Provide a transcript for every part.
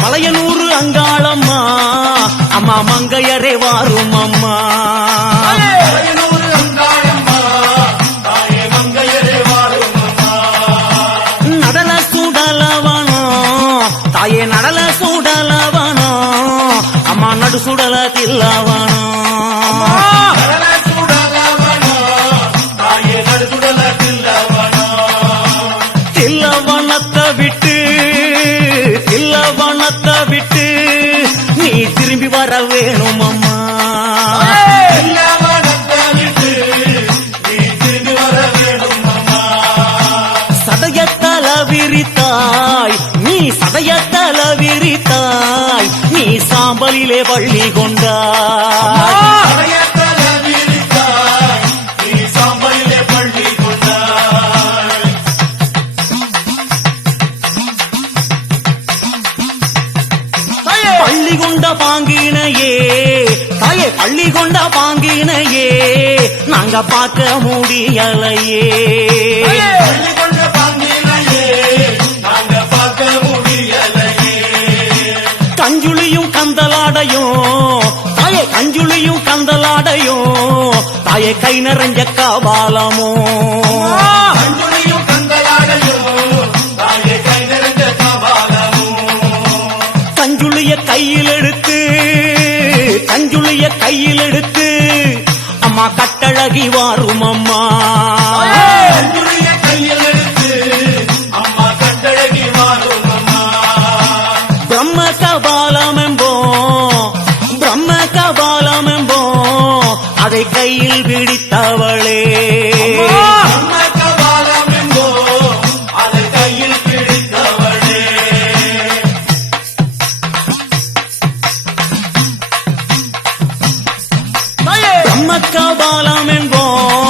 மலையனூர் அங்காளம்மா அம்மா மங்கையரே வாரும் அம்மா மலையனூர் அங்காளம்மா தாயே மங்கையரே வாரும் அம்மா நடல சுடலவனோ தாயே நடல சுடலவனோ அம்மா நடு சுடல தில்லவனோ தில்லவனத்தை விட்டு நீ திரும்பி வர வேணும் அம்மா சதயத்தல விரித்தாய் நீ சதயத்தல விரித்தாய் நீ சாம்பலிலே பள்ளி கொண்டாய் பள்ளி கொண்ட பாங்கினையே தாயே பள்ளி கொண்ட பாங்கினையே நாங்க பார்க்க முடியலையே கஞ்சுளியும் கந்தலாடையும் தாயே கஞ்சுளியும் கந்தலாடையும் தாயே கை நிறைஞ்ச கபாலமோ கஞ்சுளிய கையில் எடுத்து அம்மா கட்டழகி வாரும் அம்மா பிரம்ம கபாலம் என்போம் அதை கையில் பிடித்தவளே பிரம்ம கபாலம் என்போம்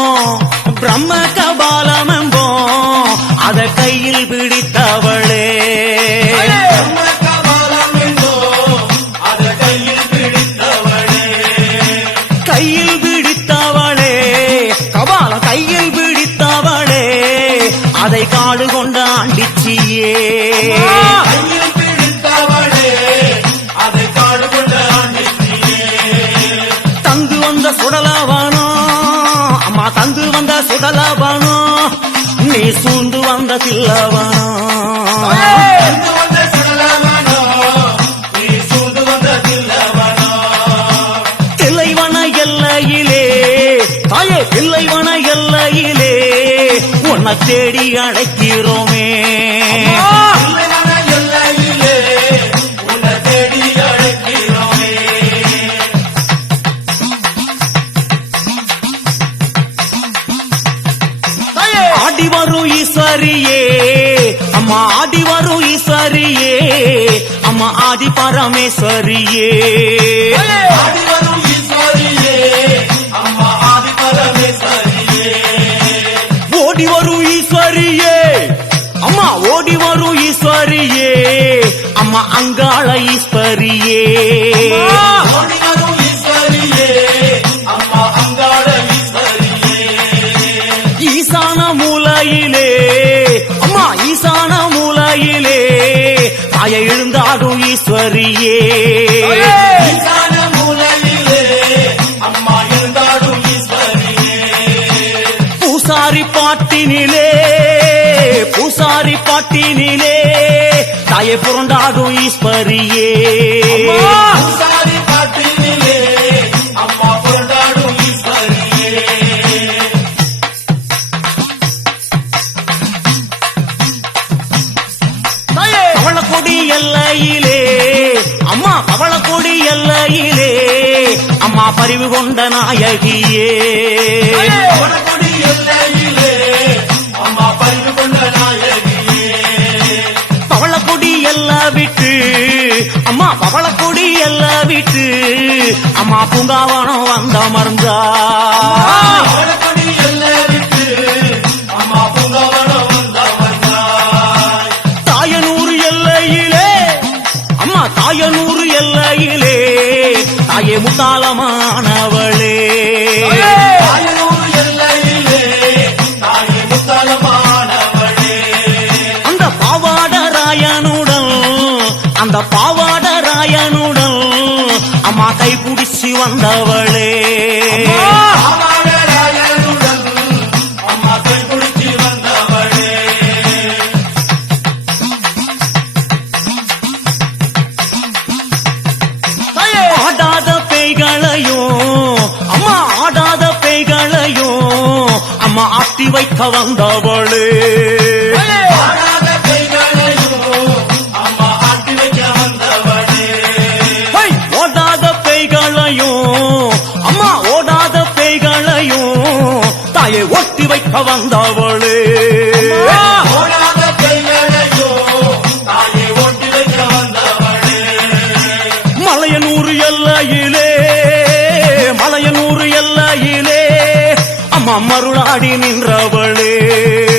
அதை கையில் பிடித்தவளே கையில் பிடித்தவளே கபால கையில் பிடித்தவளே அதை காடு கொண்ட ஆண்டிச்சியே தந்து வந்த சுடலவனோ அம்மா தந்து வந்த சுடலவனோ நீ சூழ்ந்து வந்த தில்லவனோ தில்லைவன எல்லையிலே தாயே தில்லைவன எல்லையிலே உன்னை தேடி அழைக்கிறோமே ஆடி வரும் ஈஸ்வரியே அம்மா ஆடி வரும் ஈஸ்வரியே அம்மா ஆதி பரமேஸ்வரியே ஓடி வரும் ஈஸ்வரியே அம்மா ஓடி வரும் ஈஸ்வரியே அம்மா அங்காள ஈஸ்வரியே ஈசான மூலையிலே அம்மா ஈசான மூலையிலே தாயை எழுந்தாடும் ஈஸ்வரியே பூசாரி பாட்டினிலே தாயை புரண்டாடும் ஈஸ்வரியே பவளக்கொடி எல்லையிலே அம்மா பவளக்கொடி எல்லையிலே அம்மா பரிவு கொண்ட நாயகியே பவளக்கொடி எல்லாம் விட்டு அம்மா பவளக்கொடி எல்லாம் விட்டு அம்மா பூங்காவனம் வந்த மறந்தா தாயனூர் எல்லையிலே அம்மா தாயனூர் எல்லையிலே தாயே முத்தாளமானவளே அந்த பாவாடராயனுடன் அந்த பாவ கைபிடிச்சு வந்தவளே ராமாயணனுடன் அம்மா கைபிடிச்சு வந்தவளே ஆடாத பேய்களையும் அம்மா ஆடாத பேய்களையும் அம்மா ஆட்டி வைக்க வந்தவளே ஆடாத கைகளையும் அம்மா ஆட்டி வைக்க வந்தவளே ஓடாத பேய்களையும் அம்மா ஓடாத பேய்களையும் தாயை ஒட்டி வைக்க வந்தவளே ஓடாத கைகளையும் தாயை ஒட்டி வைக்க வந்தவளே மலையனூர் எல்லையிலே மலையனூர் எல்லையிலே அம்மா மருளாடி நின்றவளே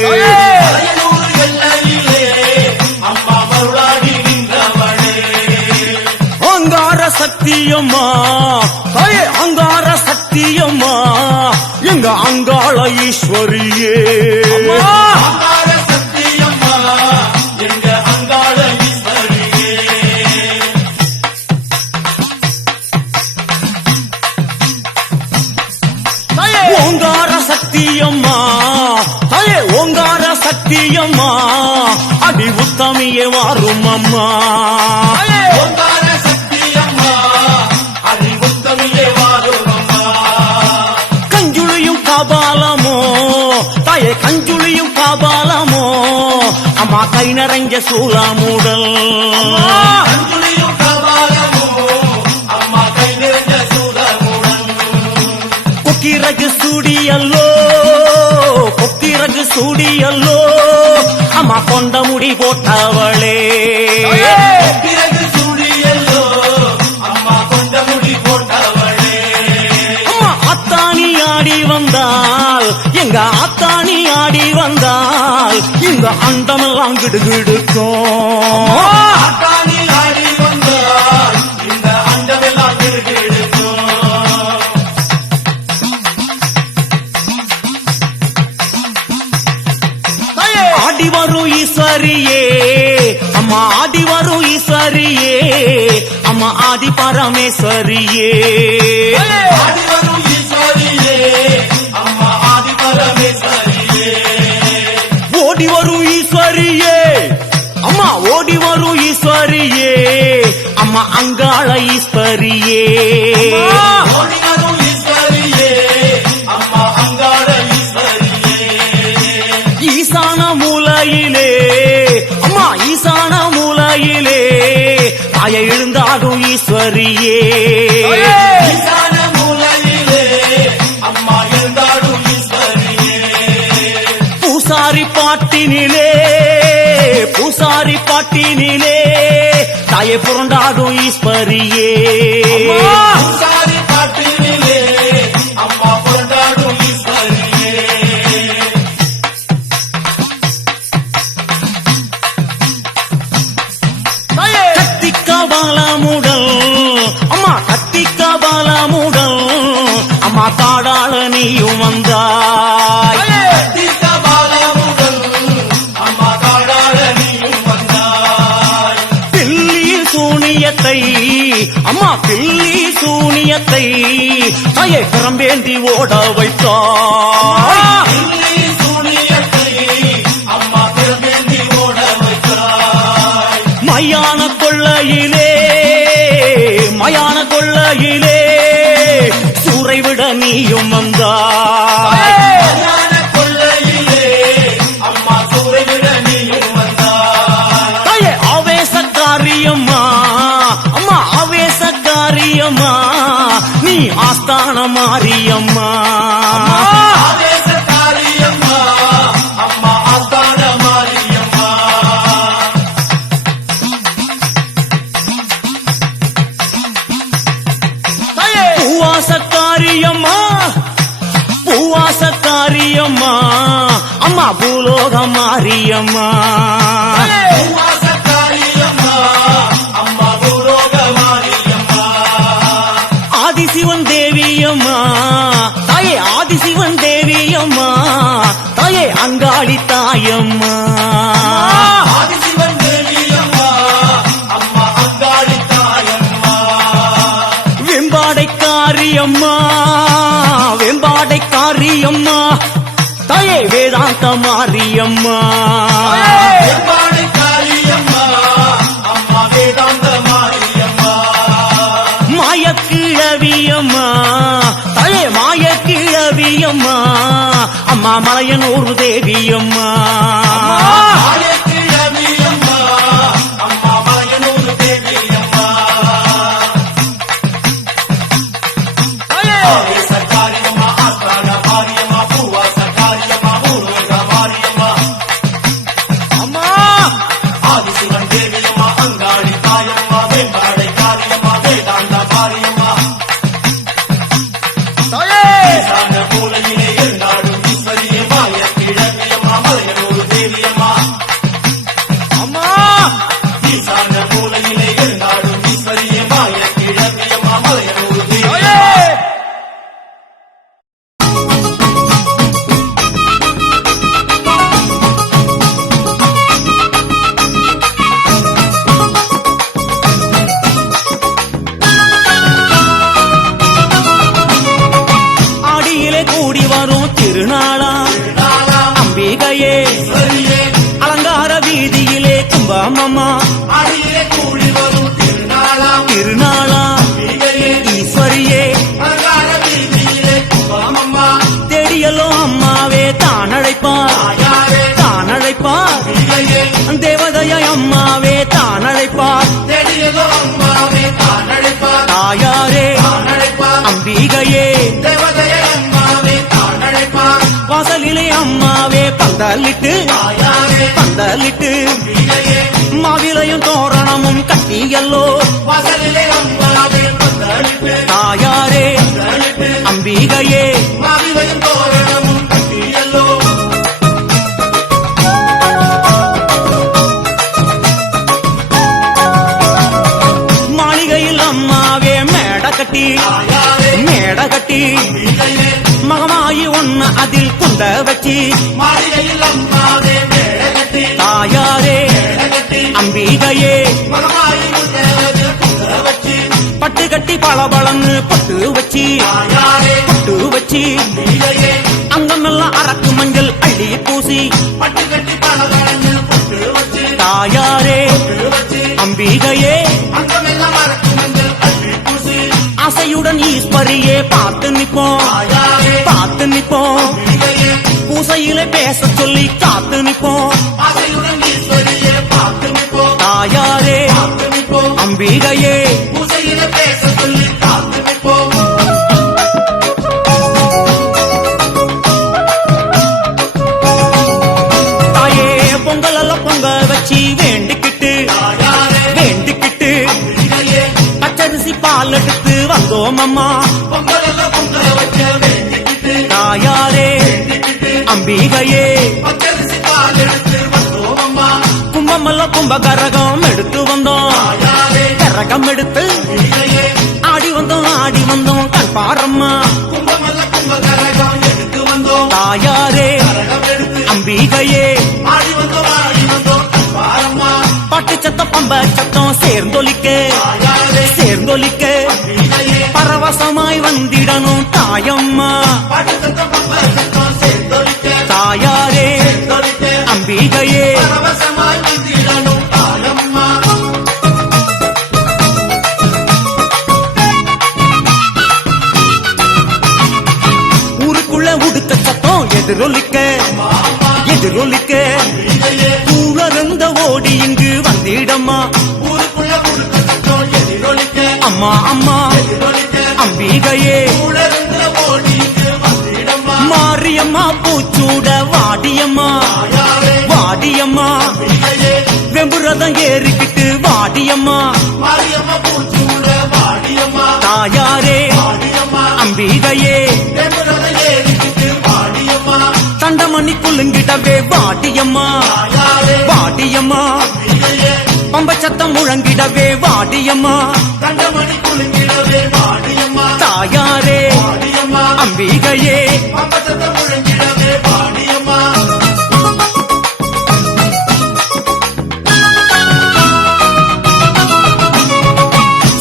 மலையனூர் எல்லையிலே அம்மா மருளாடி நின்றவளே அங்கார சக்தியம்மா தாயே அங்கார சக்தியம்மா எங்க அங்காள ஈஸ்வரியே அங்காள சக்தியம்மா எங்க அங்காள ஈஸ்வரியே ஓங்கார சக்தியம்மா தாயே ஓங்கார சக்தியம்மா அடி உத்தமியே வாரும் அம்மா ஓங்கார சக்தியம்மா அறிவுத்தமிழே வாழும் அம்மா கஞ்சுளியும் காபாலமோ தாயே கஞ்சுளியும் காபாலமோ அம்மா கை நிறைஞ்ச சூலாமுடல் அஞ்சுளியும் கபாலமோ அம்மா கை நிறைஞ்ச சூலமுடன் கொக்கிரகு சூடியல்லோ கொக்கிரகு சூடியல்லோ அம்மா கொண்ட முடி போட்டவளே பிறகு சூடியல்லோ அம்மா கொண்ட முடி போட்டவளே அம்மா அத்தாணி ஆடி வந்தால் எங்க அத்தாணி ஆடி வந்தால் இந்த அண்டமெல்லாம் கிடுகிடுக்கும் ஆட்டாணி ஆடி வந்தால் இந்த அண்டமெல்லாம் கிடுகிடுக்கும் ஆடி வரும் ஈஸ்வரியே அம்மா ஆடி வரும் ஈஸ்வரியே அம்மா ஆதி பரமேஸ்வரியே ஆடி வரும் ஈஸ்வரியே அம்மா ஆதி பரமேஸ்வரியே ஓடி வரும் ஈஸ்வரியே அம்மா ஓடி வரும் ஈஸ்வரியே அம்மா அங்காள ஈஸ்வரியே ஓடி வரும் ஈஸ்வரியே அம்மா அங்காள ஈஸ்வரியே ஈசான மூலையிலே அம்மா ஈசான மூலையிலே தாயை எழுந்தாடும் ஈஸ்வரியே ஈசான மூலையிலே அம்மா எழுந்தாடும் ஈஸ்வரியே பூசாரி பாட்டினிலே பூசாரி பாட்டினிலே தாயை புரண்டாடும் ஈஸ்வரியே பூசாரி பாட்டினிலே அம்மா கொண்டாடும் ஈஸ்வரியே கத்திக்க பாலமுடல் அம்மா கத்திக்க பாலமுடல் அம்மா காடாள நீயும் வந்தாய் கத்திக்க பாலமுடன் அம்மா காடாட நீயும் வந்தாய் பில்லி சூனியத்தை அம்மா பில்லி சூனியத்தை தாயை பிறம்பேந்தி ஓட வைத்தாய் பில்லி சூனியத்தை அம்மா பிறந்தேந்தி ஓட வைத்தாய் மயான கொள்ளையிலே மயான கொள்ளையிலே சூறை விட நீயும் வந்தாய் கல்யாண கொள்ளையிலே அம்மா சூறை விட நீயும் வந்தாய் தாயே ஆவேசக்காரியம்மா அம்மா ஆவேசக்காரியம்மா நீ ஆஸ்தான மாரியம்மா ஆவேசக்காரியம்மா அம்மா ஆஸ்தான மாரியம்மா பூவாசக்காரியம்மா பூவாசக்காரியம்மா அம்மா பூலோக மாரியம்மா பூவாசக்காரியம்மா அம்மா பூலோக மாரியம்மா ஆதிசிவன் தேவியம்மா தாயே ஆதிசிவன் தேவியம்மா தாயே அங்காளி தாயம்மா ஆதிசிவன் தேவியம்மா அம்மா அங்காளி தாயம்மா ஆத்த மாரியம்மா எம்பாடை காளியம்மா அம்மா வேதாந்த மாரியம்மா மாயக்கிழவியம்மா தலே மாயக்கிழவியம்மா அம்மா மலையனூர் தேவியம்மா ஆயக்கிழவியம்மா அம்மா மலையனூர் தேவியம்மா சர்க்காரியம்மா ஆஸ்தான மாரியம்மா பூவா சர்க்காரியம்மா பூர்வக மாரியம்மா அம்மா ஆதிசிவன் தேவியம்மா அங்காளி தாயம்மா வேம்பாடை காரியம்மா வேதாந்த மாரியம்மா ஈசான மூலையிலே இருந்தாடும் ஈஸ்வரியே மாயக்கிழவியம்மா மலையனூர் தேவியம்மா அம்மா ஈசான மூலையிலே இருந்தாடும் ஈஸ்வரியே மாயக்கிழவியம்மா மலையனூர் தேவியம்மா ஆடியிலே கூடி வரும் திருநாளா அம்பிகையே ஈஸ்வரியே அலங்கார வீதியிலே கும்பமம்மா அடியிலே கூடி வரும் திருநாளாம் திருநாளா அம்பிகையே ஈஸ்வரியே அலங்கார வீதியிலே கும்பமம்மா தேடியலோ அம்மாவே தானழைப்பார் தாயாரே தானழைப்பார் அம்பிகையே தேவதைய அம்மாவே தானழைப்பார் தேடியதோ அம்மாவே தானழைப்பார் தாயாரே தானழைப்பார் அம்பிகையே தேவதைய அம்மாவே தானழைப்பார் வாசலிலே அம்மாவே பந்தலிட்டு தாயாரே பந்தலிட்டு அம்பிகையே மாவிலையும் தோரணமும் கட்டியல்லோ வாசலிலே அம்மாவே பந்தளிப்பு தாயாரே பந்தளிப்பு அம்பிகையே மாவிலையும் தோரணமும் கட்டியல்லோ மாளிகையில் அம்மாவே மேட கட்டி தாயாரே மேட கட்டி அம்பிகையே மகமாயி ஒன்னு அதில் குண்ட வச்சி மாளிகையில் அம்மாவே மேடகட்டி தாயாரே மேடகட்டி அம்பிகையே மகமாயி முன்னேறில் குந்த வச்சி பட்டு கட்டி பளபளன்னு பட்டு வச்சி தாயாரே பட்டு வச்சி அம்பிகையே அங்கமெல்லாம் அரக்கு மஞ்சள் அள்ளி பூசி பட்டு கட்டி பலகடனில் பொட்டு வச்சி தாயாரே பொட்டு வச்சி அம்பிகையே அங்கமெல்லாம் மறக்கு மஞ்சள் அள்ளி பூசி ஆசையுடன் ஈஸ்வரியே பார்த்து நிப்போம் தாயாரே பார்த்து நிப்போம் அம்பிகையே பூசையிலே பேச சொல்லி காத்து நிப்போம் ஆசையுடன் ஈஸ்வரியே பார்த்து நிற்போம் தாயாரே பார்த்து நிற்போம் அம்பிகையே பூசையிலே பேச சொல்லி காத்து நிற்போம் தாயே பொங்கல் எல்லாம் பொங்க வச்சு வேண்டிக்கிட்டு தாயாரே வேண்டிக்கிட்டு அம்பிகையே பச்சரிசி பால் எடுத்து வந்தோம் அம்மா பொங்கலெல்லாம் பொங்க வச்ச வேண்டிக்கிட்டு தாயாரே வேண்டிக்கிட்டு அம்பிகையே பச்சரிசி பால் எடுத்து வந்தோம் அம்மா கும்பமெல்லாம் கும்ப கரகம் எடுத்து வந்தோம் தாயாரே கரகம் எடுத்து அம்பிகையே ஆடி வந்தோம் கண் பாரம்மா கும்பமல்ல கும்பகரகம் எடுத்து வந்தோம் தாயாரே கரகம் எடுத்து அம்பிகையே ஆடி வந்தோம் பாரம்மா பாட்டு சத்தம் பம்ப சத்தம் சேர்ந்தொலிக்க தாயாரே சேர்ந்தொலிக்க அம்பிகையே பரவசமாய் வந்திடணும் தாயம்மா பாட்டு சத்தம் பம்ப சத்தம் சேர்ந்தொலிக்க தாயாரே சேர்ந்தொலிக்க அம்பிகையே பரவசமாய் வந்திடணும் தாயம்மா ஊருக்குள்ள உடுக்க சத்தம் எதிரொலிக்க எதிரொலிக்க அம்பிகையே ஊழறந்த ஓடி இங்கு வந்திடம்மா ஊருக்குள்ள உடுக்க சத்தம் எதிரொலிக்க அம்மா அம்மா எதிரொலிக்க அம்பிகையே ஊழலிருந்த ஓடிக்கு வந்திடம்மா மாரியம்மா பூச்சூட வாடியம்மா தாயாரே வாடியம்மா அம்பிகையே வெம்புரதம் ஏறிக்கிட்டு வாடியம்மா மாரியம்மா பூச்சூட வாடியம்மா தாயாரே வாடியம்மா அம்பிகையே வெம்புரத ஏறிக்கிட்டு வாடியம்மா தண்டமணி குலுங்கிடவே வாடியம்மா தாயாரே வாடியம்மா அம்பிகையே பம்ப சத்தம் முழங்கிடவே வாடியம்மா தண்டமணி குலுங்கிடவே வாடியம்மா தாயாரே வாடியம்மா அம்பிகையே பம்பசத்த முழங்கிடவே வாடியம்மா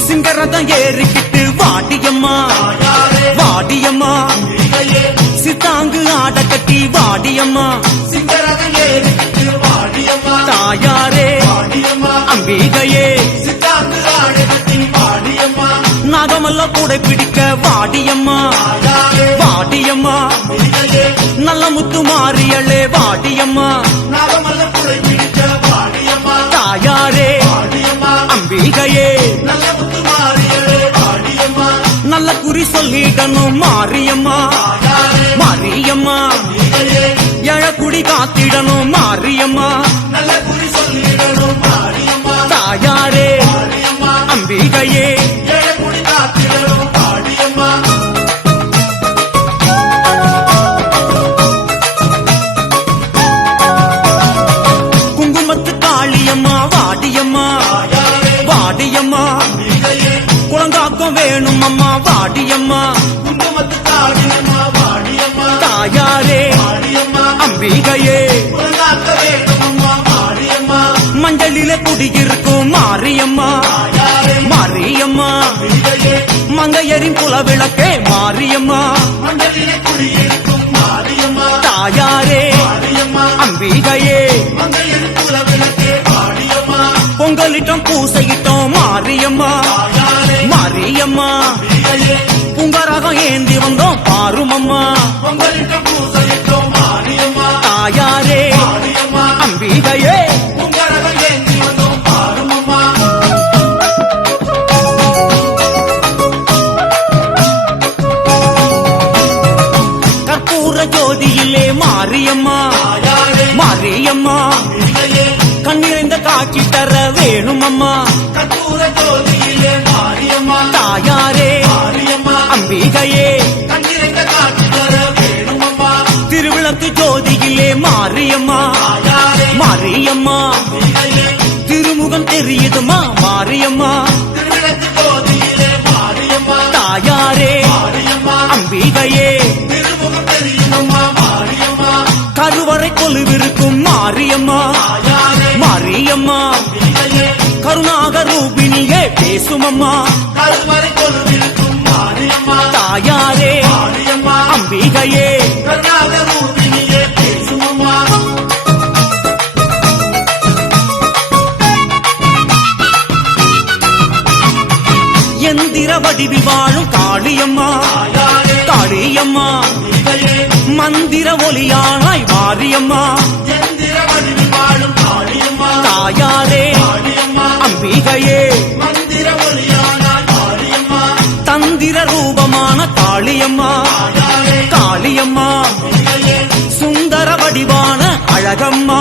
சிங்கரதம் ஏறிக்கிட்டு வாடியம்மா தாயாரே வாடியம்மா அம்பிகையே சித்தாங்கு ஆட கட்டி வாடியம்மா சிங்கரக ஏறிக்கிட்டு வாடியம்மா தாயாரே வாடியம்மா அம்பிகையே சித்தாங்கு ஆடை கட்டி வாடியம்மா நாகமல்ல கூட பிடிக்க வாடியம்மா தாயாரே வாடியம்மா அம்பிகையே நல்ல முத்து மாறியளே வாடியம்மா நாகமல்ல குடை பிடிக்க வாடியம்மா தாயாரே வாடியம்மா அம்பிகையே நல்ல முத்து மாறியளே வாடியம்மா நல்ல குறி சொல்லிடணும் மாரியம்மா தாயாரே மாரியம்மா அம்பிகையே எழக்குடி காத்திடணும் மாரியம்மா நல்ல குறி சொல்லிடணும் மாரியம்மா தாயாரே வாடியம்மா அம்பிகையே ஏழக்குடி காத்திடணும் வாடியம்மா குங்குமத்து காளியம்மா வாடியம்மா தாயாரே வாடியம்மா அம்பிகையே குளங்காக்கம் வேணும் அம்மா வாடியம்மா குங்குமத்து காளியம்மா வாடியம்மா தாயாரே வாடியம்மா அம்பிகையே உலகாக்க வேண்டுமம்மா வாடியம்மா மஞ்சளிலே குடியிருக்கும் மாரியம்மா தாயாரே மாரியம்மா அம்பிகையே மங்கையரின் குலவிளக்கே மாரியம்மா மண்டலிலே குடியிருக்கும் மாரியம்மா தாயாரே வாடியம்மா அம்பிகையே மங்கையின் குலவிளக்கே வாடியம்மா பொங்கலிட்டம் பூசையிட்டோம் மாரியம்மா தாயாரே மாரியம்மா அம்பிகையே புங்கரகம் ஏந்தி வந்தோம் பாருமம்மா பொங்கலிட்ட பூசையிட்டோம் மாரியம்மா தாயாரே வாடியம்மா அம்பிகையே உங்கரகம் ஏந்தி வந்தோம் பாருமம்மா கற்பூர ஜோதியிலே மாரியம்மா தாயாரே மாரியம்மா அம்பிகையே கண்ணிறைந்த காட்சி தர வேணுமம்மா கற்பூர ஜோதியிலே மாரியம்மா தாயாரே மாரியம்மா அம்பிகையே கண்ணிறைந்த காட்சி தர வேணுமம்மா திருவிளக்கு ஜோதியிலே மாரியம்மா தாயாரே மாரியம்மா அம்பிகையே திருமுகம் தெரியுதுமா மாரியம்மா திருவிளக்கு ஜோதியிலே மாரியம்மா தாயாரே மாரியம்மா அம்பிகையே திருமுகம் தெரியுமம்மா மாரியம்மா கருவறை கொலுவிருக்கும் மாரியம்மா தாயாரே மாரியம்மா அம்பிகையே கருணாக ரூபினியே பேசுமம்மா கருவறை கொலுவிருக்கும் மாரியம்மா தாயாரே மாரியம்மா அம்பிகையே கருணாக ரூபினியே பேசுமம்மா எந்திர வடிவில் வாழும் காளியம்மா தாயாரே காளியம்மா அம்பிகையே மந்திர ஒலியானாய் மாரியம்மா எந்திர வடிவில் வாழும் காளியம்மா தாயாரே மாரியம்மா அம்பிகையே மந்திர ஒளியானாய் மாரியம்மா தந்திர ரூபமான காளியம்மா தாயாரே காளியம்மா அம்பிகையே சுந்தர வடிவான அழகம்மா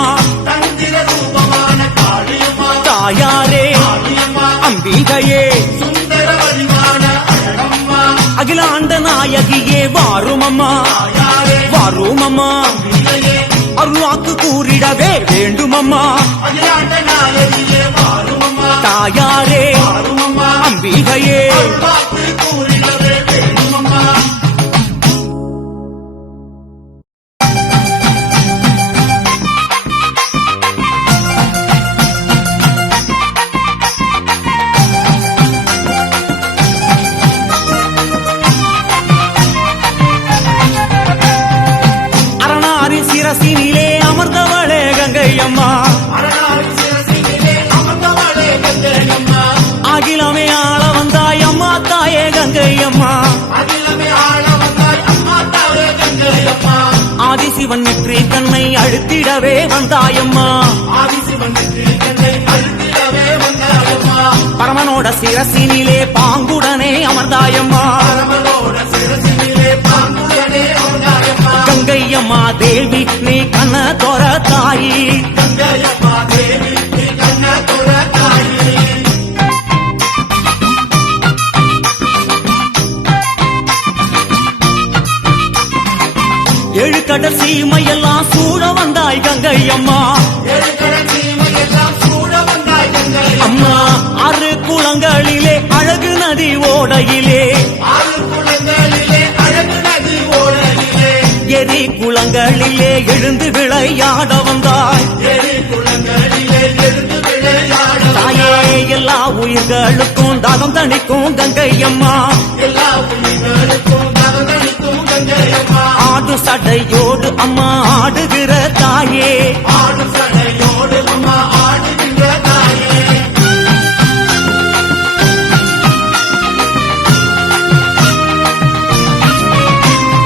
தந்திர ரூபமான காளியம்மா தாயாரே மாரியம்மா அம்பிகையே சுந்தர வடிவான அழகம்மா அகிலாண்ட நாயகியே வாருமம்மா தாயாரே வாருமம்மா அம்பிகையே அருள்வாக்கு கூறிடவே வேண்டுமம்மா அகிலாண்ட நாயகியே வாருமம்மா தாயாரே வாருமம்மா அம்பிகையே அருள்வாக்கு கூறிடவே வேண்டுமம்மா அரணாரின் சிரசினிலே அமர்ந்தவளே கங்கையம்மா அரணாரி சிரசினிலே அமர்ந்தவளே கங்கையம்மா அகிலமே ஆள வந்தாய் அம்மா தாயே கங்கையம்மா அகிலமே ஆள வந்தாய் அம்மா தாயே கங்கையம்மா ஆதிசிவன் நெற்றி கண்ணை அழுத்திடவே வந்தாயம்மா ஆதிசிவன் கண்ணை அழுத்திடவே வந்தாயம்மா பரமனோட சிரசினிலே பாங்குடனே அமர்ந்தாயம்மா பரமனோட சிரசினிலே பாங்குடனே வந்தாயம்மா கங்கையம்மா தேவி நீ கண்ண தோர தாயி கங்கையம்மா தேவி நீ கண்ண தொட தாயே ஏழு கடல் சீமையெல்லாம் சூழ வந்தாய் கங்கையம்மா எழுகடல் சீமையெல்லாம் சூழ வந்தாய் கங்கையம்மா அம்மா ஆறு குளங்களிலே அழகு நதி ஓடையிலே ஆறு குளங்களிலே அழகு நதி ஓடையிலே எரி குளங்களிலே எழுந்து விளையாட வந்தாய் ஏரி குளங்களிலே எழுந்து விளையாட தாயே எல்லா உயிர்களுக்கும் தாகம் தணிக்கும் கங்கையம்மா எல்லா உயிர்களுக்கும் தகவலுக்கும் கங்கையம்மா ஆடு ஆடு சடையோடு அம்மா ஆடுகிற தாயே ஆடு சடையோடு அம்மா ஆடுகின்ற தாயே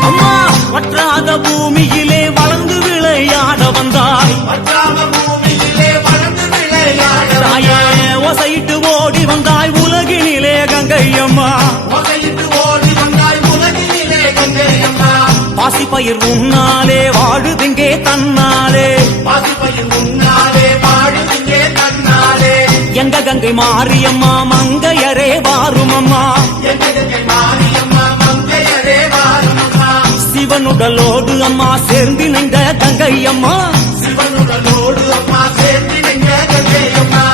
அம்மா வற்றாத பூமியிலே வளர்ந்து விளையாட வந்தாய் வற்றாத பூமியிலே வளர்ந்து விளையாட தாயே ஒசையிட்டு ஓடி வந்தாய் உலகினிலே கங்கை அம்மா வகையிட்டு ஓடி வந்தாய் உலகினிலே கங்கை அம்மா பாசிப்பயிர் உன்னாலே வாழுதிங்கே தன்னாலே பாசிப்பையின் முன்னாலே வாழுதிங்கே தன்னாலே எங்க கங்கை மாரியம்மா மங்கையரே வாரும் அம்மா எங்கெங்கே மாரியம்மா மங்கையரே வாருமம்மா சிவனுடலோடு அம்மா சேர்ந்து நின்ற கங்கை அம்மா சிவனுடலோடு அம்மா சேர்ந்து நின்ற கங்கை அம்மா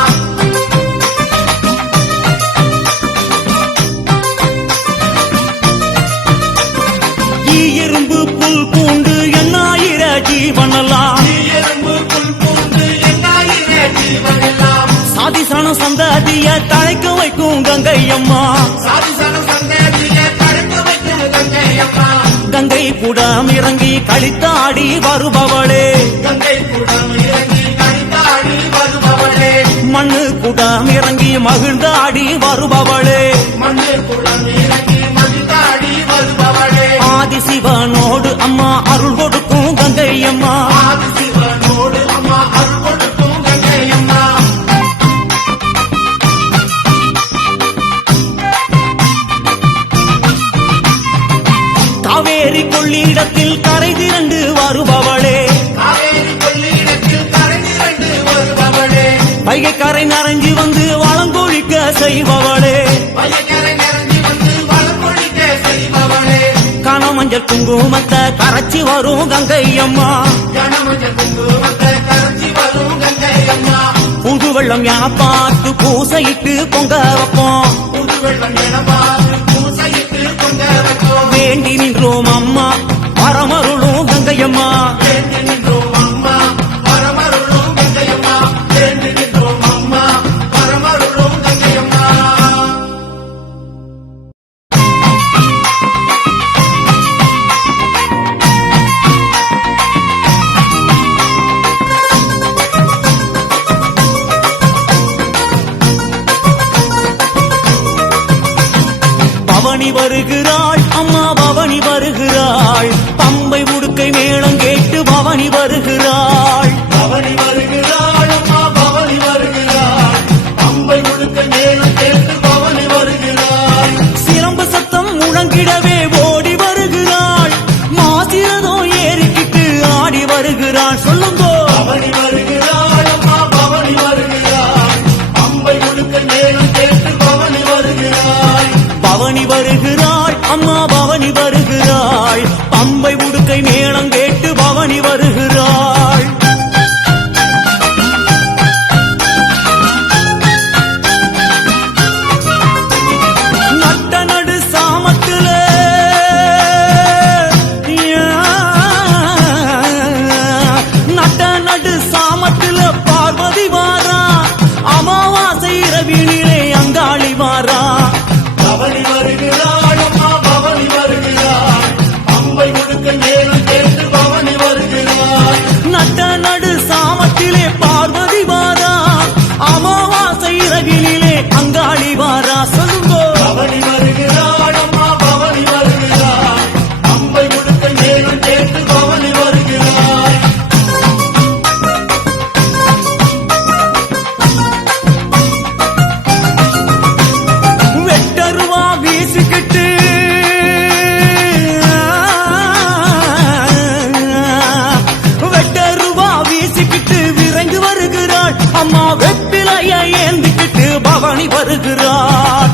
இரும்பு புல் பூண்டு எண்ணாயிர ஜீவனெல்லாம் எறும்பு புல் பூண்டு எண்ணாயிர ஜீவனெல்லாம் சாதிசன சந்ததிய தழைக்க வைக்கும் கங்கை அம்மா சாதிசன சந்ததியை தடுத்து வைக்கும் கங்கை அம்மா கங்கை குடம் இறங்கி களித்தாடி வருபவளே கங்கை குடம் இறங்கி கணித்தாடி வருபவளே மண்ணு குடம் இறங்கி மகிழ்ந்தாடி வருபவளே மண்ணு குடம் இறங்கி மகிழ்ந்தாடி வருபவளே ஆதிசிவனோடு அம்மா அருள் கொடுக்கும் கங்கை அம்மா ஆதிசிவனோடு அம்மா அருள் கொடுக்கும் கங்கை அம்மா காவேரி கொள்ளிடத்தில் கரை திரண்டு வருபவளே காவேரி கொள்ளிடத்தில் கரைந்திரண்டு வருபவளே வைகை கரை நரஞ்சி வந்து வளங்கொழிக்க செய்பவளே வயக்கரை நிறங்கி வந்து வளமொழிக்க செய்பவளே கனமஞ்சள் குங்குமத்தை கரைச்சி வரும் கங்கை அம்மா கணமஞ்ச குங்குமத்தை கரைச்சி வரும் கங்கை அம்மா புது வெள்ளம் என பார்த்து பூசையிட்டு பொங்க வைப்போம் புது வெள்ளம் எனப்பாது பூசையிட்டு கொண்ட வைப்போம் வேண்டி நின்றோம் அம்மா பரமருளும் கங்கை அம்மா வேண்டி நின்றோம் அம்மா பரமருளும் கங்கை அம்மா வேண்டி நின்றோம் அம்மா பரமருளும் கங்கை அம்மா பவனி வருகிறாள் அம்மா பவனி வருகிறாள் பம்பை உடுக்கை மேளம் கேட்டு பவனி வருகிறாள் பவனி வருகிறாள் அம்மா பவனி வருகிறாள் அம்பை முழுக்க மேலும் கேட்டு பவனி வருகிறாள் சிலம்பு சத்தம் முழங்கிடவே ஓடி வருகிறாள் மாசிரதம் ஏறிக்கிட்டு ஆடி வருகிறாள் சொல்லுங்கோ பவனி வருகிறாள் அம்மா பவனி வருகிறாள் அம்பை முழுக்க மேலும் கேட்டு பவனி வருகிறாள் பவனி வருகிறாள் அம்மா பவனி வருகிறாள் பம்பை உடுக்கை மேளம் கேட்டு பவனி வருகிறாள் நட்ட நடு சாமத்துல நட்ட நடு சாமத்துல பார்வதி வாரா அமாவாசை இரவினிலே அங்காளி வாரா பவனி வருகிறாள் அம்மா பவனி வருகிறாள் அம்பை முழுக்க மேலும் கேட்டு பவனி வருகிறாள் நட்ட நடு சாமத்திலே பார்வதி வாரா அமாவாசை இரவினிலே அங்காளி வாரா சொல்லுங்கோ பவனி வருகிறாள் அம்மா பவனி வருகிறாள் அம்பை முழுக்க மேலும் கேட்டு பவனி வருகிறாள் வெட்டருவா வீசிக்கிட்டு வெட்டருவா வீசிக்கிட்டு விரைந்து வருகிறாள் அம்மா வெப்பிலைய ஏந்திக்கிட்டு பவனி வருகிறாள்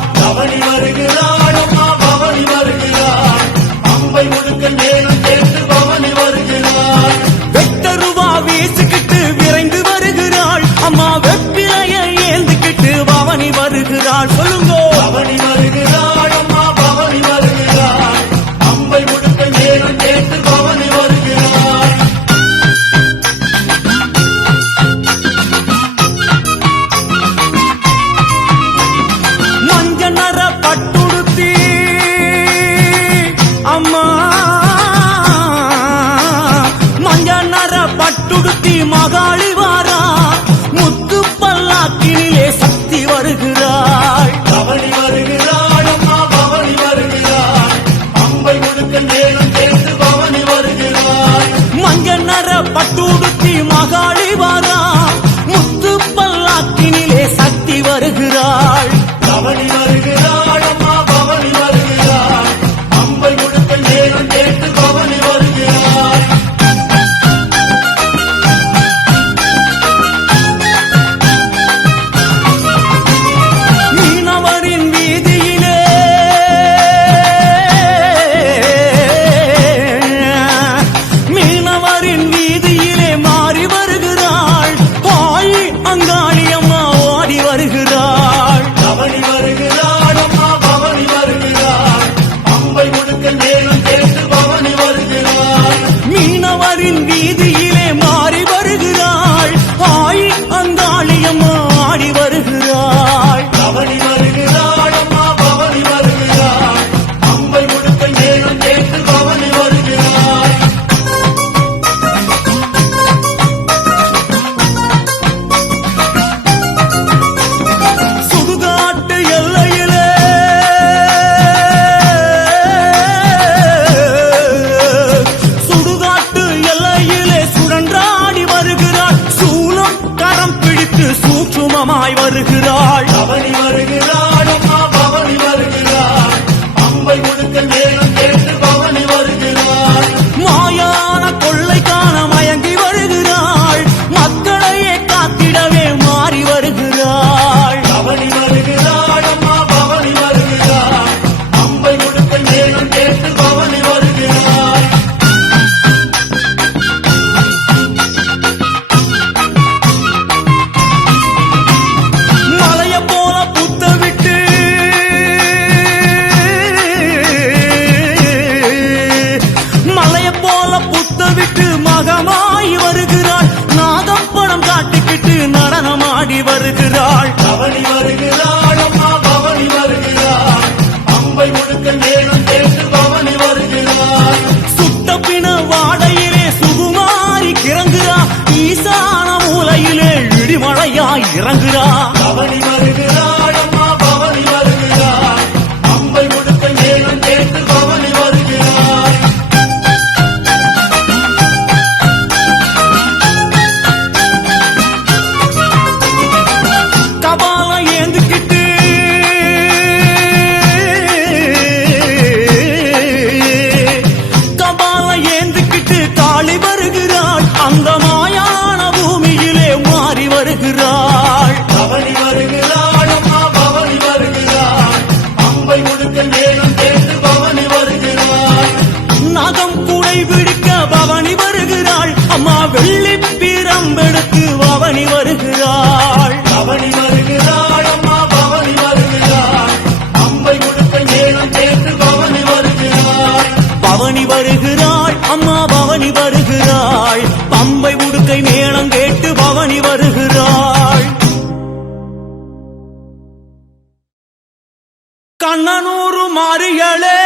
கண்ணனூறு மாறிகளே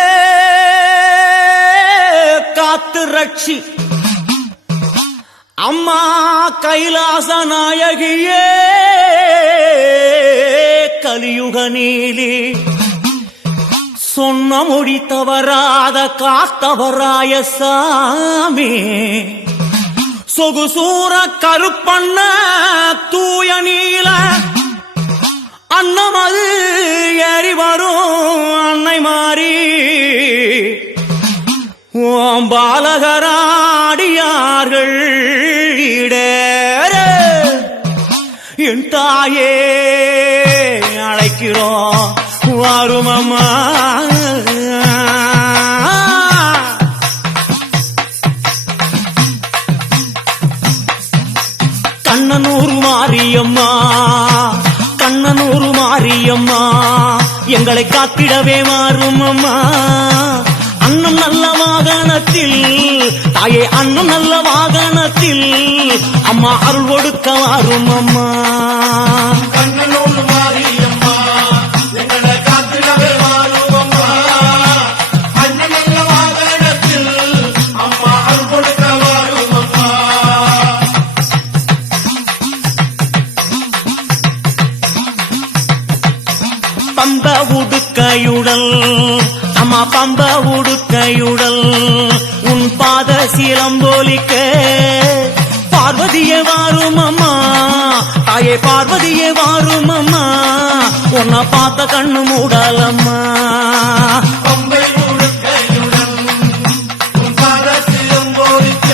காத்து ரட்சி அம்மா கைலாச நாயகியே கலியுக நீலி சொன்ன மொழி தவறாத காத்தவராய சாமி சொகுசூர கருப்பண்ண தூய நீல அன்னமது ஏறி வரும் அன்னை மாறி ஓம் பாலகராடியார்கள் இடேற என் தாயே அழைக்கிறோம் வாருமம்மா கண்ணனூர் மாரியம்மா கண்ணனூர் மாரியம்மா எங்களை காத்திடவே மாறும் அம்மா அன்னம் நல்ல வாகனத்தில் தாயே அன்னம் நல்ல வாகனத்தில் அம்மா அருள் கொடுக்க மாறும் அம்மா கண்ணனூர் மாரியம்மா எங்களை காத்திடவே மாறும் அம்மா அண்ணன் நல்ல வாகனத்தில் அம்மா அருள் கொடுக்க மாறும் அம்மா பம்ப உடுக்கையுடல் அம்மா பம்ப உடுக்கையுடல் உன் பாத சீலம்போலிக்க பார்வதியே வாரும் அம்மா தாயே பார்வதியே வாரும் அம்மா உன்னை பார்த்த கண்ணு மூடலம்மா பம்பை உடுக்கையுடன் உன் பாதத்திலும் போரிக்க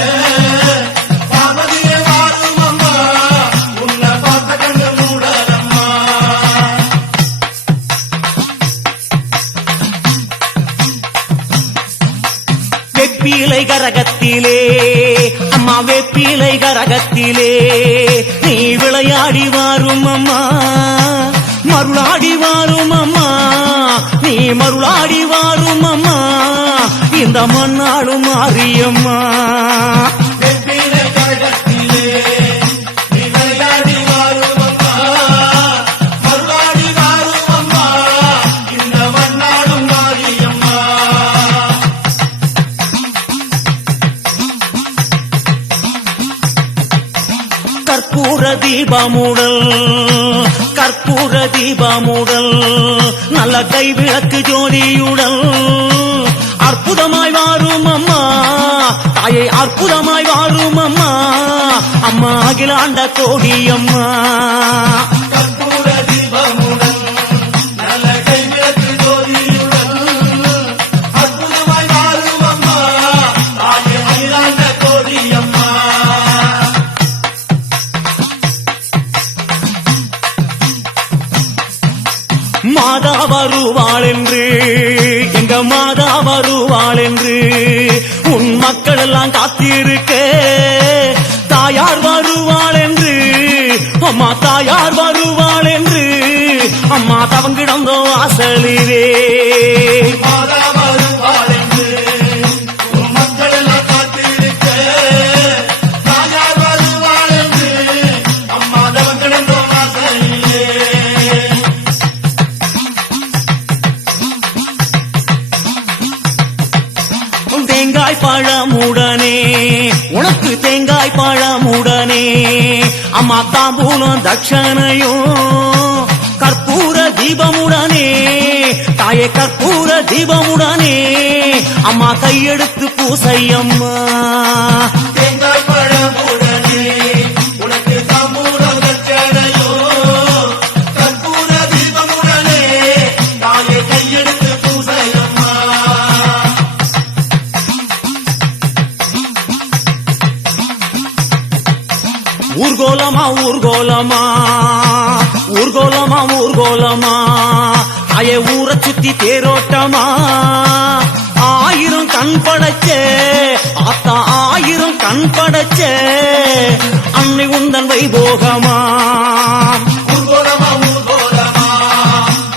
பார்வதியே வாரும் அம்மா உன்னை பார்த்த கண்ணு மூடலம்மா வெப்பிலை கரகத்திலே அம்மா வெப்பிலை கரகத்திலே நீ விளையாடி வாரும் அம்மா மருளாடி வாரும் அம்மா நீ மருளாடி வாரும் அம்மா இந்த மண்ணாளும் மாரியம்மா வெப்பிலை கரகத்திலே நீ விளையாடி வாரும் அம்மா மருளாடி வாரும் அம்மா இந்த மண்ணாடும் மாரியம்மா கற்பூர தீபமுடல் கற்பூர தீபமுடல் நல்ல கைவிளக்கு ஜோதியுடல் அற்புதமாய் வாரும் அம்மா தாயை அற்புதமாய் வாரும் அம்மா அம்மா அகிலாண்ட கோடி அம்மா கற்பூர தீபமுடன் நல்ல கைவிளக்கு ஜோதியுடன் அற்புதமாய் வாரும் அம்மா தாயே அகிலாண்ட கோடி அம்மா மாதா வருவாள் என்று எங்க மாதா வருவாள் என்று உன் மக்கள் எல்லாம் காத்திருக்க தாயார் வருவாள் என்று அம்மா தாயார் வருவாள் என்று அம்மா தவங்கிடந்தோ வாசலிலே மாதா வருவாள் என்று உன் மக்கள் எல்லாம் காத்திருக்க தாயார் வருவாள் என்று அம்மா தவம் கிடந்தோ வாசலிலே தேங்காய் பழமுடனே உனக்கு தேங்காய் பழமுடனே அம்மா தாம்பூலம் தட்சணையும் கற்பூர தீபமுடனே தாயே கற்பூர தீபமுடனே அம்மா கையெடுத்து பூசையம்மா தேங்காய் பழமுடனே உனக்கு தாம்பூலம் தட்சணையோ கற்பூர தீபமுடனே தாயை கையெடுத்து பூசையம்மா ஊர்கோலமா ஊர்கோலமா ஊர்கோலமா ஊர்கோலமா தாயே ஊரை சுத்தி தேரோட்டமா ஆயிரம் கண் படைச்சே ஆத்தா ஆயிரம் கண் படைச்சே அன்னை உந்தன் வைபோகமா ஊர்கோலமா ஊர்கோலமா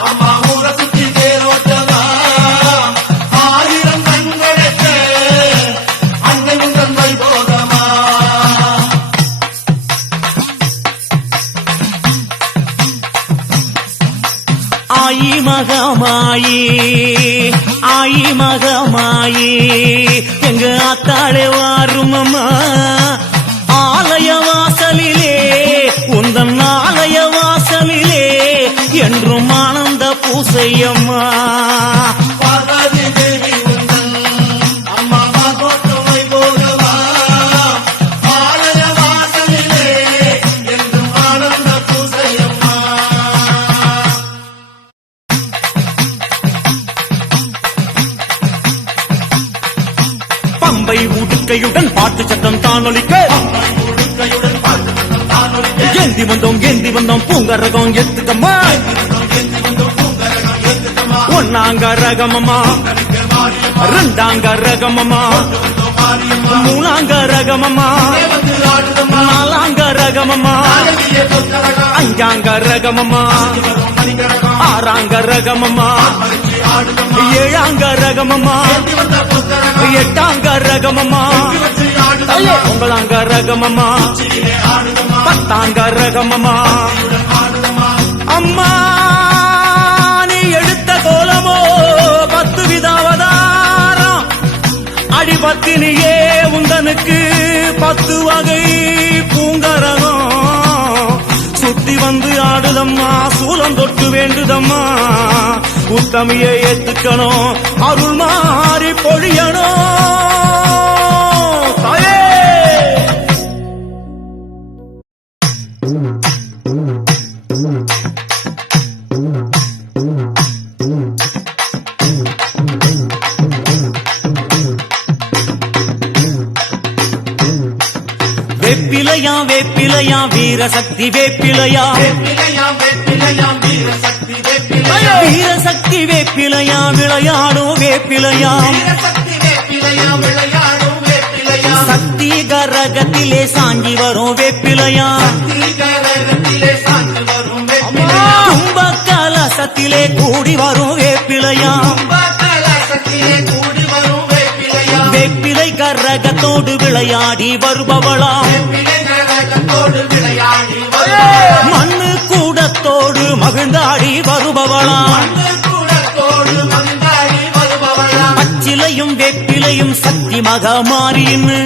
அம்மா ஊரை சுத்தி தேரோட்டமா ஆயிரம் கண்களுக்க அண்ணன் தன்மை போகமா ஆயி மகமாயி மகமாயி ஆயி மகமாயி எங்க ஆத்தாளே வாருமம்மா ஆலய வாசலிலே உந்தன் ஆலய வாசலிலே என்றும் ஆனந்த பூசையம்மா பார்வதி தேவி உந்தன் அம்மா கோட்டுமை போகவா ஆலய வாசலிலே என்றும் ஆனந்த பூசையம்மா பம்பை உடுக்கையுடன் பாட்டு சத்தம் தானொலிக்க ஏந்தி வந்தோம் பூங்கரகம் எத்துக்கம்மா ஒன்னாங்க ரகமம்மா ரெண்டாங்க ரகமம்மா மூணாங்க ரகமம்மா நாலாங்க ரகமம்மா அஞ்சாங்க ரகமம்மா ஆறாங்க ரகமம்மா ஏழாங்க ரகமம்மா எட்டாங்க ரகமம்மா ஒன்பதாங்க ரகமம்மா பத்தாங்க ரகமம்மா அம்மா நீ எடுத்த கோலமோ 10 விதாவதாரம் அடிபத்தினியே உந்தனுக்கு 10 வகை பூங்கரகம் சுத்தி வந்து ஆடுதம்மா சூலம் தொட்டு வேண்டுதம்மா உத்தமியை ஏத்துக்கணும் அருள் மாறி பொழியணும் தாயே வேப்பிலையா வீரசக்தி வேப்பிலையா வீரசக்தி வேப்பிலையா விளையாடும் வேப்பிலையா சக்தி கரகத்திலே சாஞ்சி வரும் வேப்பிலையா கும்ப கலசத்திலே கூடி வரும் வேப்பிலையா வேப்பிலை கரகத்தோடு விளையாடி வருபவளா மண்ணு கூடத்தோடு மகிழ்ந்தாடி வருபவளா பச்சிலையும் வேப்பிலையும் சக்தி மகமாரின்னு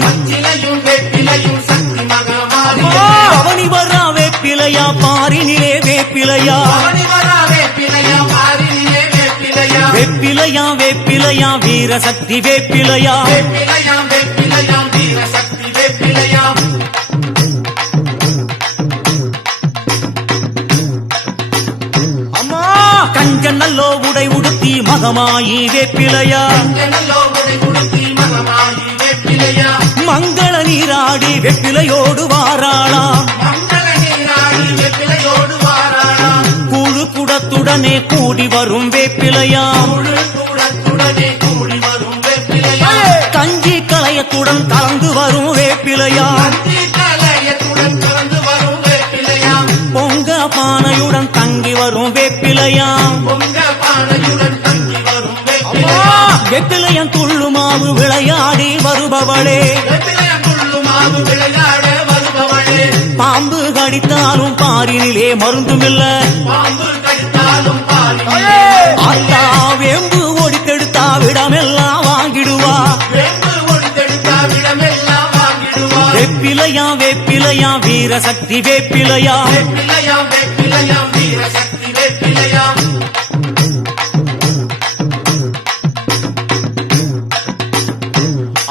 பவனி வரா வேப்பிலையா பாரினிலே வேப்பிலையா வேப்பிலையா வீரசக்தி வேப்பிலையா அம்மா கஞ்சனல்லோ உடை உடுத்தி மகமாயி வேப்பிலையா மங்கள நீராடி வெப்பிலையோடு வாராளாம் கூழு குடத்துடனே கூடி வரும் வேப்பிலையா கஞ்சி கலையத்துடன் கலந்து வரும் வேப்பிலையா பொங்க பானையுடன் தங்கி வரும் வேப்பிலையா வெப்பிலையன் துள்ளு மாவு விளையாடி வருபவளே பாம்பு கடித்தாலும் பாரினிலே மருந்துமில்ல ஆத்தா வேம்பு ஒடித்தெடுத்தா விடமெல்லாம் வாங்கிடுவா வேப்பிலையா வீரசக்தி வேப்பிலையா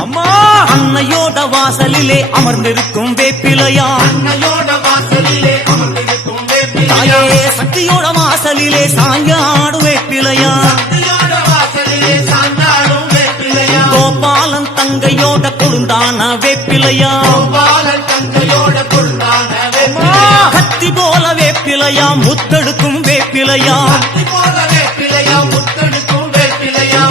அம்மா அன்னையோட வாசலிலே அமர்ந்திருக்கும் வேப்பிலையா தாயே சக்தியோட வாசலிலே சாஞ்சாடு வேப்பிலையா கோபாலன் தங்கையோட கொழுந்தான வேப்பிலையா கத்தி போல வேப்பிலையா முத்தெடுக்கும் வேப்பிலையா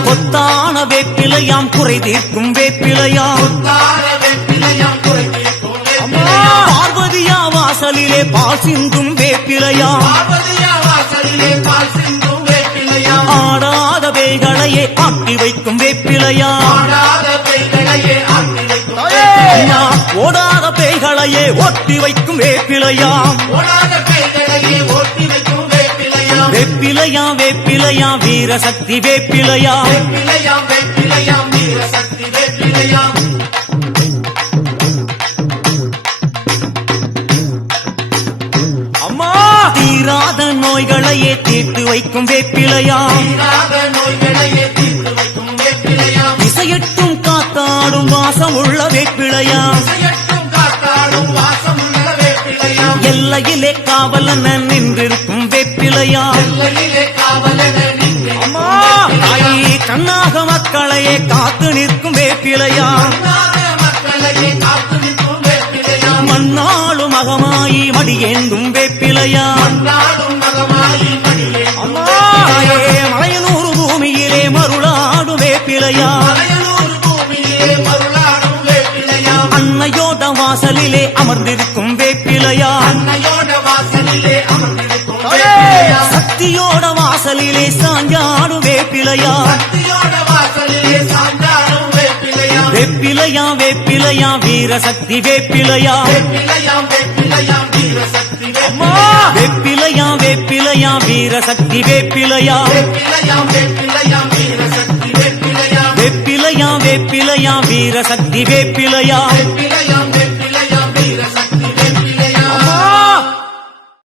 கொத்தான வேப்பிலையாம் குறை தீர்க்கும் வேப்பிலையா பார்வதியா வாசலிலே பால் சிந்தும் வேப்பிலையா ஆடாத பேய்களையே ஆட்டி வைக்கும் வேப்பிலையா ஓடாத பேய்களையே ஒட்டி வைக்கும் வேப்பிலையா வேப்பிலையாம் வேப்பிலையாம் வீரசக்தி வேப்பிலையாம் வேப்பிலையாம் வேப்பிலையாம் வீரசக்தி வேப்பிலையாம் அம்மா தீராத நோய்களையே தீர்த்து வைக்கும் வேப்பிலையாம் தீராத நோய்களையே தீர்த்து வைக்கும் வேப்பிலையாம் திசையட்டும் காத்தாடும் வாசம் உள்ள வேப்பிலையாம் இசையட்டும் காத்தாடும் வாசமுள்ள வேப்பிலையாம் எல்லையிலே காவலன நின்றிருக்கும் வேப்பிலையாம் எல்லையிலே காவலன நின்று அம்மா தாயே கண்ணாக மக்களையே காத்து நிற்கும் வேப்பிலையாம் கண்ணாக மக்களையே காத்து நிற்கும் வேப்பிலையாம் மண்ணாளும் மகமாயி மடியேந்தும் வேப்பிலையாம் நாடும் மகமாயி மணியே அம்மா தாயே மலையனூர் பூமியிலே மருளாடும் வேப்பிலையாம் மலையனூர் பூமியிலே மருளாடும் வேப்பிலையாம் அன்னையோட வாசலிலே அமர்ந்திருக்கும் வேப்பிலையாம் அன்னையோட வாசலிலே அமர்ந்திருக்கும் வேப்பிலையாம் சக்தியோட வாசலிலே சாஞ்சாடும் வேப்பிலையாம் சக்தியோட வாசலிலே சாஞ்சாடும் வேப்பிலையாம் வேப்பிலையாம் வேப்பிலையாம் வீரசக்தி வேப்பிலையாம் வேப்பிலையாம் வேப்பிலையாம் வீரசக்தி அம்மா வேப்பிலையாம் வேப்பிலையாம் வீரசக்தி வேப்பிலையாம் வேப்பிலையாம் வேப்பிலையாம் வீரசக்தி வேப்பிலையாம் வேப்பிலையாம் வேப்பிலையாம் வீரசக்தி வேப்பிலையாம் வேப்பிலையாம்